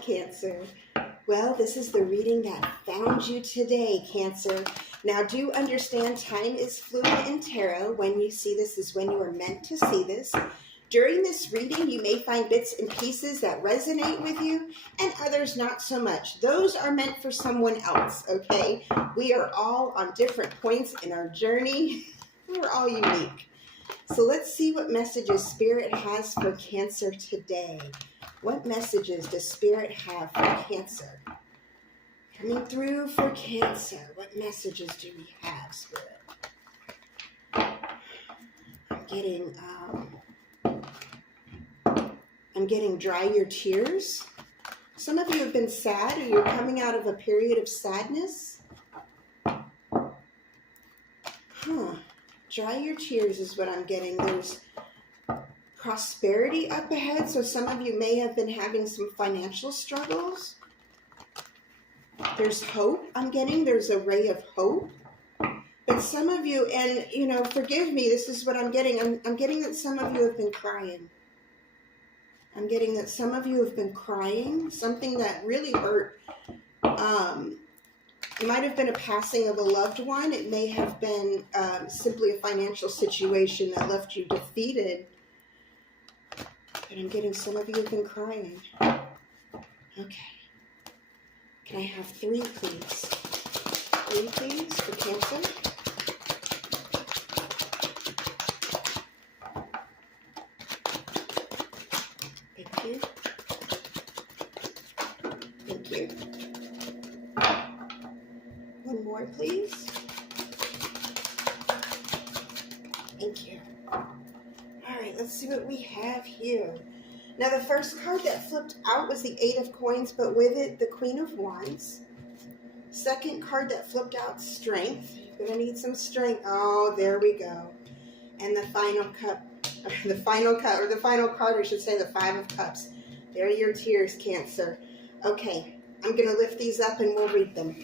Cancer. Well, this is the reading that found you today, Cancer. Now, do understand time is fluid in tarot. When you see this is when you are meant to see this. During this reading, you may find bits and pieces that resonate with you and others not so much. Those are meant for someone else, okay? We are all on different points in our journey. We're all unique. So let's see what messages Spirit has for Cancer today. What messages does Spirit have for Cancer? Coming through for Cancer. What messages do we have, Spirit? I'm getting dry your tears. Some of you have been sad, or you're coming out of a period of sadness. Dry your tears is what I'm getting. There's prosperity up ahead, so some of you may have been having some financial struggles. There's hope I'm getting. There's a ray of hope. But some of you, and forgive me, this is what I'm getting. I'm getting that some of you have been crying. I'm getting that some of you have been crying, something that really hurt. It might have been a passing of a loved one. It may have been simply a financial situation that left you defeated. But I'm getting some of you have been crying. Okay. Can I have 3, please? 3, please, for Cancer. Thank you. Thank you. One more, please. Thank you. All right, let's see what we have here. Now, the first card that flipped out was the 8 of Coins, but with it, the Queen of Wands. Second card that flipped out, Strength. You're going to need some strength. Oh, there we go. And the final card, I should say, the 5 of Cups. There are your tears, Cancer. Okay, I'm going to lift these up and we'll read them.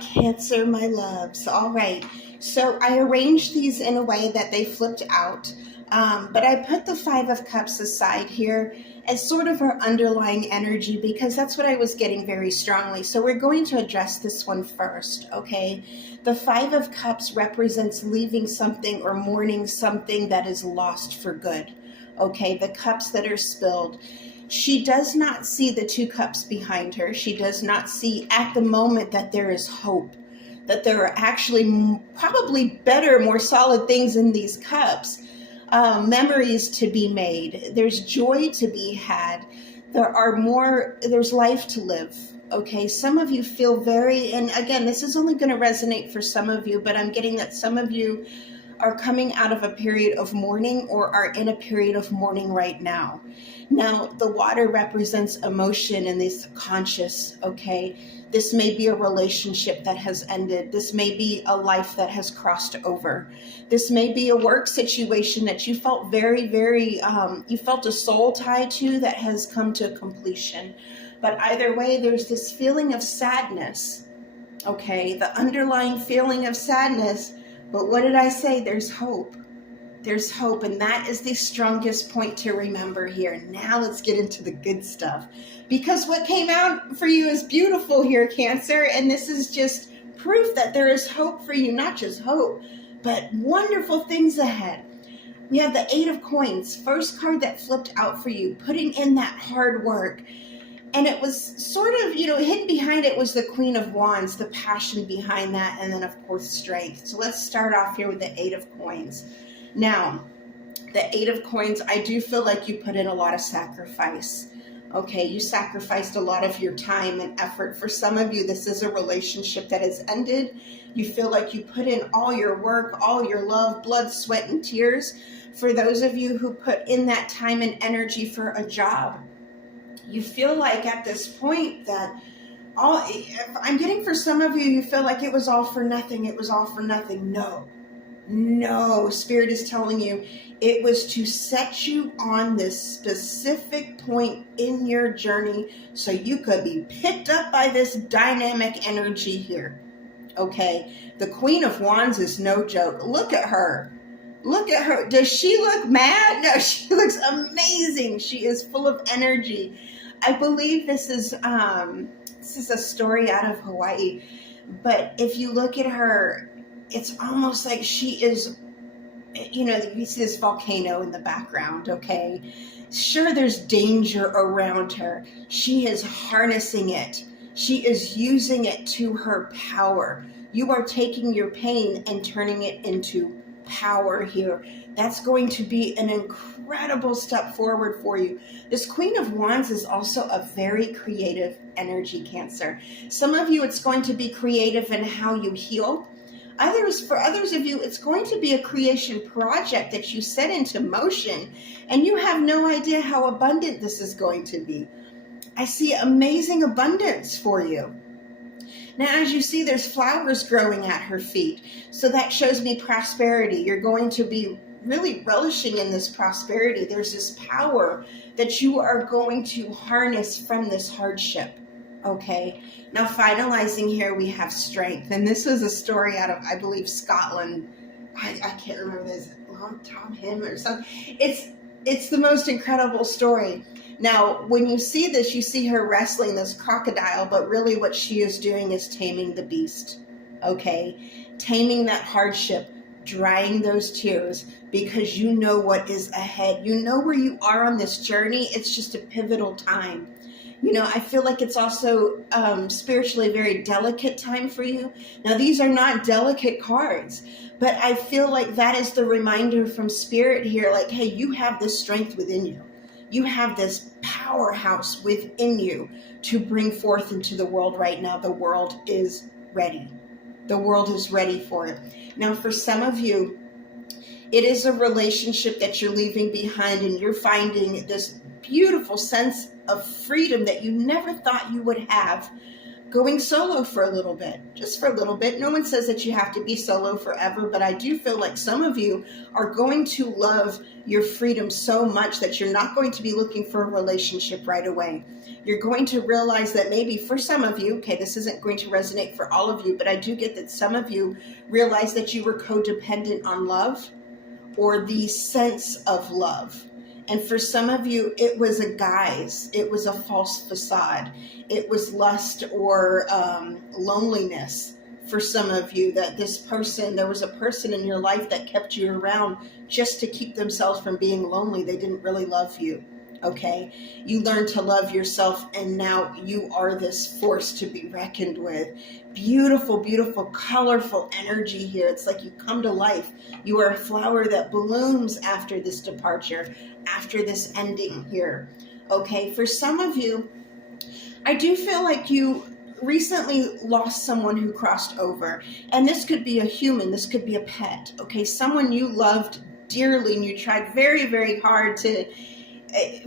Cancer, my loves. All right. So I arranged these in a way that they flipped out. But I put the 5 of Cups aside here as sort of our underlying energy because that's what I was getting very strongly. So we're going to address this one first, okay? The 5 of Cups represents leaving something or mourning something that is lost for good, okay? The cups that are spilled. She does not see the 2 cups behind her. She does not see at the moment that there is hope, that there are actually probably better, more solid things in these cups. Memories to be made. There's joy to be had. There's life to live. Okay. Some of you feel and again, this is only going to resonate for some of you, but I'm getting that some of you are coming out of a period of mourning or are in a period of mourning right now. Now, the water represents emotion and this conscious, okay? This may be a relationship that has ended. This may be a life that has crossed over. This may be a work situation that you felt very, very, you felt a soul tie to that has come to completion. But either way, there's this feeling of sadness, okay? The underlying feeling of sadness. But what did I say? There's hope. There's hope, and that is the strongest point to remember here. Now let's get into the good stuff. Because what came out for you is beautiful here, Cancer, and this is just proof that there is hope for you. Not just hope, but wonderful things ahead. We have the 8 of Coins, first card that flipped out for you, putting in that hard work. And it was sort of, hidden behind it was the Queen of Wands, the passion behind that, and then, of course, strength. So let's start off here with the 8 of Coins. Now, the 8 of Coins, I do feel like you put in a lot of sacrifice. Okay, you sacrificed a lot of your time and effort. For some of you, this is a relationship that has ended. You feel like you put in all your work, all your love, blood, sweat, and tears. For those of you who put in that time and energy for a job, you feel like at this point that I'm getting for some of you, you feel like it was all for nothing. It was all for nothing. No, Spirit is telling you it was to set you on this specific point in your journey so you could be picked up by this dynamic energy here. Okay, the Queen of Wands is no joke. Look at her. Look at her. Does she look mad? No, she looks amazing. She is full of energy. I believe this is a story out of Hawaii, but if you look at her, it's almost like she is, you see this volcano in the background, okay? Sure, there's danger around her. She is harnessing it. She is using it to her power. You are taking your pain and turning it into power here. That's going to be an incredible step forward for you. This Queen of Wands is also a very creative energy, Cancer. Some of you, it's going to be creative in how you heal. For others of you, it's going to be a creation project that you set into motion, and you have no idea how abundant this is going to be. I see amazing abundance for you. Now, as you see, there's flowers growing at her feet. So that shows me prosperity. You're going to be really relishing in this prosperity. There's this power that you are going to harness from this hardship. Okay, now finalizing here, we have strength. And this was a story out of, I believe, Scotland. I can't remember this. Tom Him or something. It's the most incredible story. Now, when you see this, you see her wrestling this crocodile, but really what she is doing is taming the beast. Okay, taming that hardship, drying those tears, because you know what is ahead. You know where you are on this journey. It's just a pivotal time. I feel like it's also spiritually a very delicate time for you. Now, these are not delicate cards, but I feel like that is the reminder from Spirit here, like, hey, you have this strength within you. You have this powerhouse within you to bring forth into the world right now. The world is ready. The world is ready for it. Now, for some of you, it is a relationship that you're leaving behind, and you're finding this beautiful sense of freedom that you never thought you would have, going solo for a little bit, just for a little bit. No one says that you have to be solo forever, but I do feel like some of you are going to love your freedom so much that you're not going to be looking for a relationship right away. You're going to realize that maybe for some of you, okay, this isn't going to resonate for all of you, but I do get that some of you realize that you were codependent on love or the sense of love. And for some of you, it was a guise. It was a false facade. It was lust or loneliness. For some of you, that there was a person in your life that kept you around just to keep themselves from being lonely. They didn't really love you. Okay, you learned to love yourself, and now you are this force to be reckoned with. Beautiful, beautiful, colorful energy here. It's like you come to life. You are a flower that blooms after this departure, after this ending here. Okay, for some of you, I do feel like you recently lost someone who crossed over, and this could be a human, this could be a pet. Okay, someone you loved dearly, and you tried very, very hard to,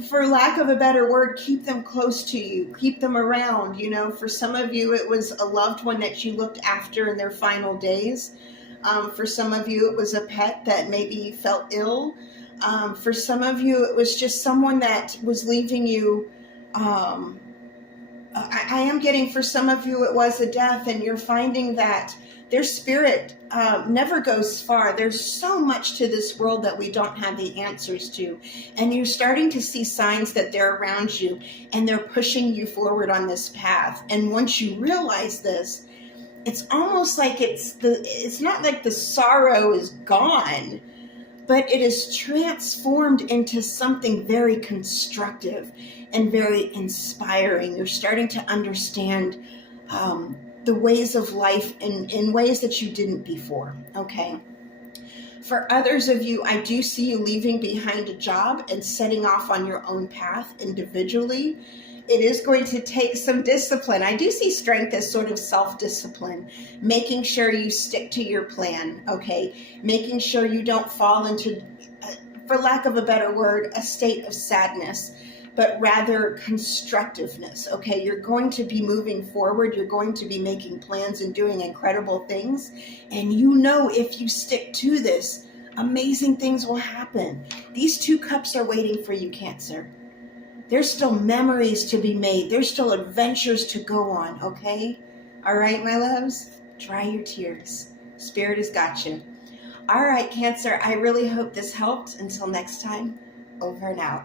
for lack of a better word, keep them close to you, keep them around. For some of you, it was a loved one that you looked after in their final days. For some of you, it was a pet that maybe felt ill. For some of you, it was just someone that was leaving you. I am getting, for some of you, it was a death, and you're finding that their spirit never goes far. There's so much to this world that we don't have the answers to. And you're starting to see signs that they're around you, and they're pushing you forward on this path. And once you realize this, it's almost like it's not like the sorrow is gone, but it is transformed into something very constructive and very inspiring. You're starting to understand the ways of life in ways that you didn't before, okay? For others of you, I do see you leaving behind a job and setting off on your own path individually. It is going to take some discipline. I do see strength as sort of self-discipline, making sure you stick to your plan, okay? Making sure you don't fall into, for lack of a better word, a state of sadness, but rather constructiveness, okay? You're going to be moving forward. You're going to be making plans and doing incredible things. And if you stick to this, amazing things will happen. These 2 cups are waiting for you, Cancer. There's still memories to be made. There's still adventures to go on, okay? All right, my loves, dry your tears. Spirit has got you. All right, Cancer, I really hope this helped. Until next time, over and out.